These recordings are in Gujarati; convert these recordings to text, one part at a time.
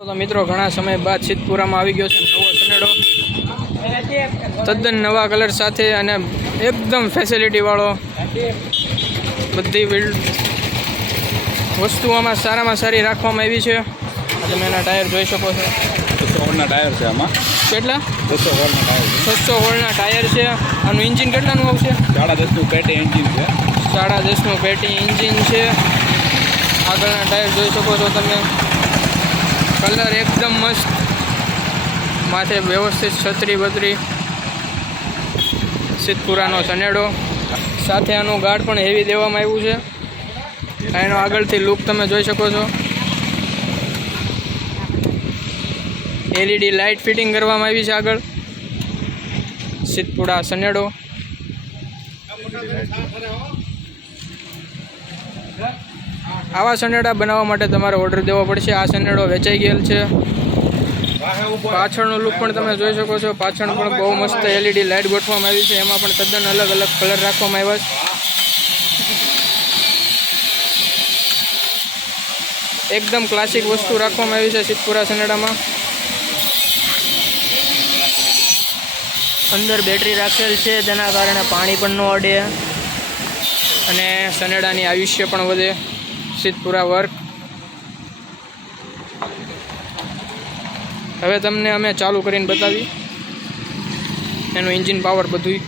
તો મિત્રો ઘણા સમય બાદ સિદ્ધપુરામાં આવી ગયો છે નવો સનેડો, તદ્દન નવા કલર સાથે અને એકદમ ફેસિલિટીવાળો. બધી વસ્તુઓમાં સારામાં સારી રાખવામાં આવી છે. તમે એના ટાયર જોઈ શકો છો. 600 હોલના ટાયર છે આમાં. કેટલા? 600 હોલના ટાયર છે. 600 હોલના ટાયર છે. આનું એન્જિન કેટલાનું આવશે? 10.5નું પેટી એન્જિન છે. 10.5નું પેટી એન્જિન છે. આગળના ટાયર જોઈ શકો છો તમે. કલર એકદમ મસ્ત, માથે વ્યવસ્થિત છત્રી બત્રી. સિદ્ધપુરાનો સનેડો સાથે આનું ગાર્ડ પણ હેવી દેવામાં આવ્યું છે. એનો આગળથી લુક તમે જોઈ શકો છો. LED લાઇટ ફિટિંગ કરવામાં આવી છે આગળ. સિદ્ધપુરા સનેડો. આવા સનેડા બનાવવા માટે તમારે ઓર્ડર દેવો પડશે. આ સનેડો વેચાઈ ગયેલ છે. પાછળનો લુક પણ તમે જોઈ શકો છો. પાછળ પણ બહુ મસ્ત LED લાઇટ ગોઠવવામાં આવી છે. એમાં પણ તદ્દન અલગ અલગ કલર રાખવામાં આવ્યા છે. એકદમ ક્લાસિક વસ્તુ રાખવામાં આવી છે સિદ્ધપુરા સનેડામાં. અંદર બેટરી રાખેલ છે, તેના કારણે પાણી પણ ન અડે અને સનેડાની આયુષ્ય પણ વધે. સિદ્ધપુરા વર્ક. હવે તમને અમે ચાલુ કરીને બતાવી એનું એન્જિન પાવર બધું.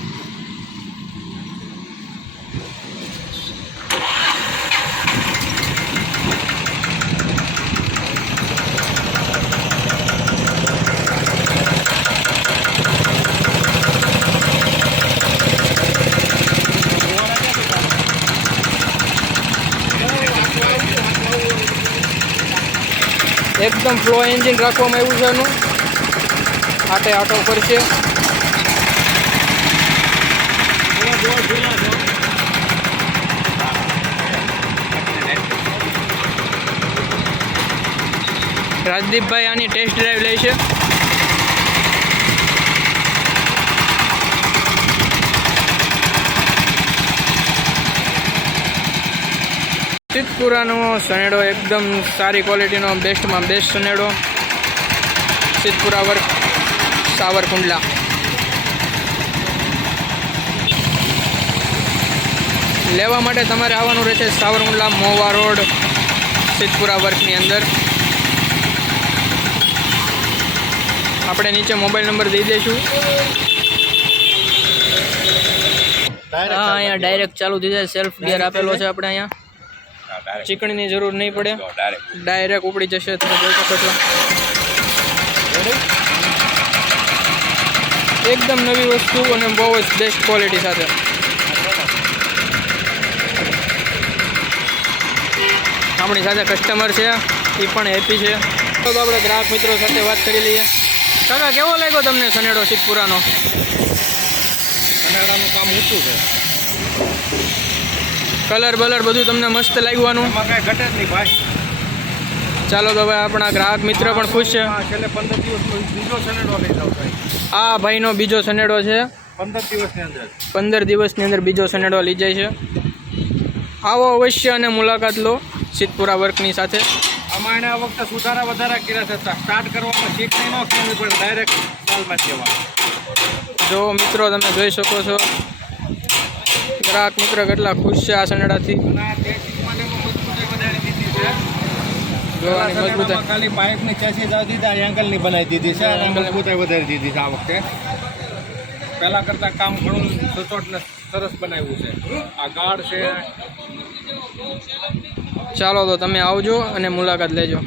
એકદમ ફ્લો એન્જિન રાખવામાં આવ્યું છે. આનું આટે આટો કરશે. રાજદીપભાઈ આની ટેસ્ટ ડ્રાઈવ લે છે. સિદ્ધપુરાનો સનેડો એકદમ સારી ક્વોલિટીનો, બેસ્ટમાં બેસ્ટ સનેડો. સિદ્ધપુરા વર્ક, સાવરકુંડલા. લેવા માટે તમારે આવવાનું રહેશે સાવરકુંડલા મોવા રોડ, સિદ્ધપુરા વર્કની અંદર. આપણે નીચે મોબાઈલ નંબર દઈ દઈશું. હા, અહીંયા ડાયરેક્ટ ચાલુ થઈ જાય. સેલ્ફ ગિયર આપેલો છે આપણે અહીંયા. ચીકણીની જરૂર નહીં પડે, ડાયરેક્ટ ઉપડી જશે. તમે જોઈ શકો છો. એકદમ નવી વસ્તુ અને બહુ જ બેસ્ટ ક્વોલિટી સાથે. આપણી સાથે કસ્ટમર છે, એ પણ હેપી છે. તો આપણે ગ્રાહક મિત્રો સાથે વાત કરી લઈએ. કાકા, કેવો લાગ્યો તમને સનેડો સિદ્ધપુરાનો? સનેડાનું કામ ઊંચું છે. કલર બલર બધું તમને મસ્ત લાગ્યું? એમાં કાંઈ ઘટે જ નહીં ભાઈ. ચાલો તો હવે આપણા ગ્રાહક મિત્ર પણ ખુશ છે. છેલ્લે 15 દિવસનો બીજો સનેડો લઈ જાવ ભાઈ. આ ભાઈનો બીજો સનેડો છે. 15 દિવસની અંદર 15 દિવસની અંદર બીજો સનેડો લઈ જાય છે. આવો અવશ્ય અને મુલાકાત લો સિદ્ધપુરા વર્કની સાથે. આમાં એને આ વખતે સુધારા વધારા કર્યા છે. સ્ટાર્ટ કરવામાં ચીકણી ન કરવી પડે, ડાયરેક્ટ સાલમાં જવાનું. જો મિત્રો તમે જોઈ શકો છો ગ્રાહક મિત્ર કેટલા ખુશ છે આ સનેડાથી. ખાલી પાઇપની ચેસીસ આવતી હતી, એંગલની બનાવી દીધી છે. મજબૂતાઈ વધારી દીધી છે આ વખતે. પહેલાં કરતાં કામ ઘણું સચોટ ને સરસ બનાવ્યું છે. આ ગાર્ડ છે. ચાલો તો તમે આવજો અને મુલાકાત લેજો.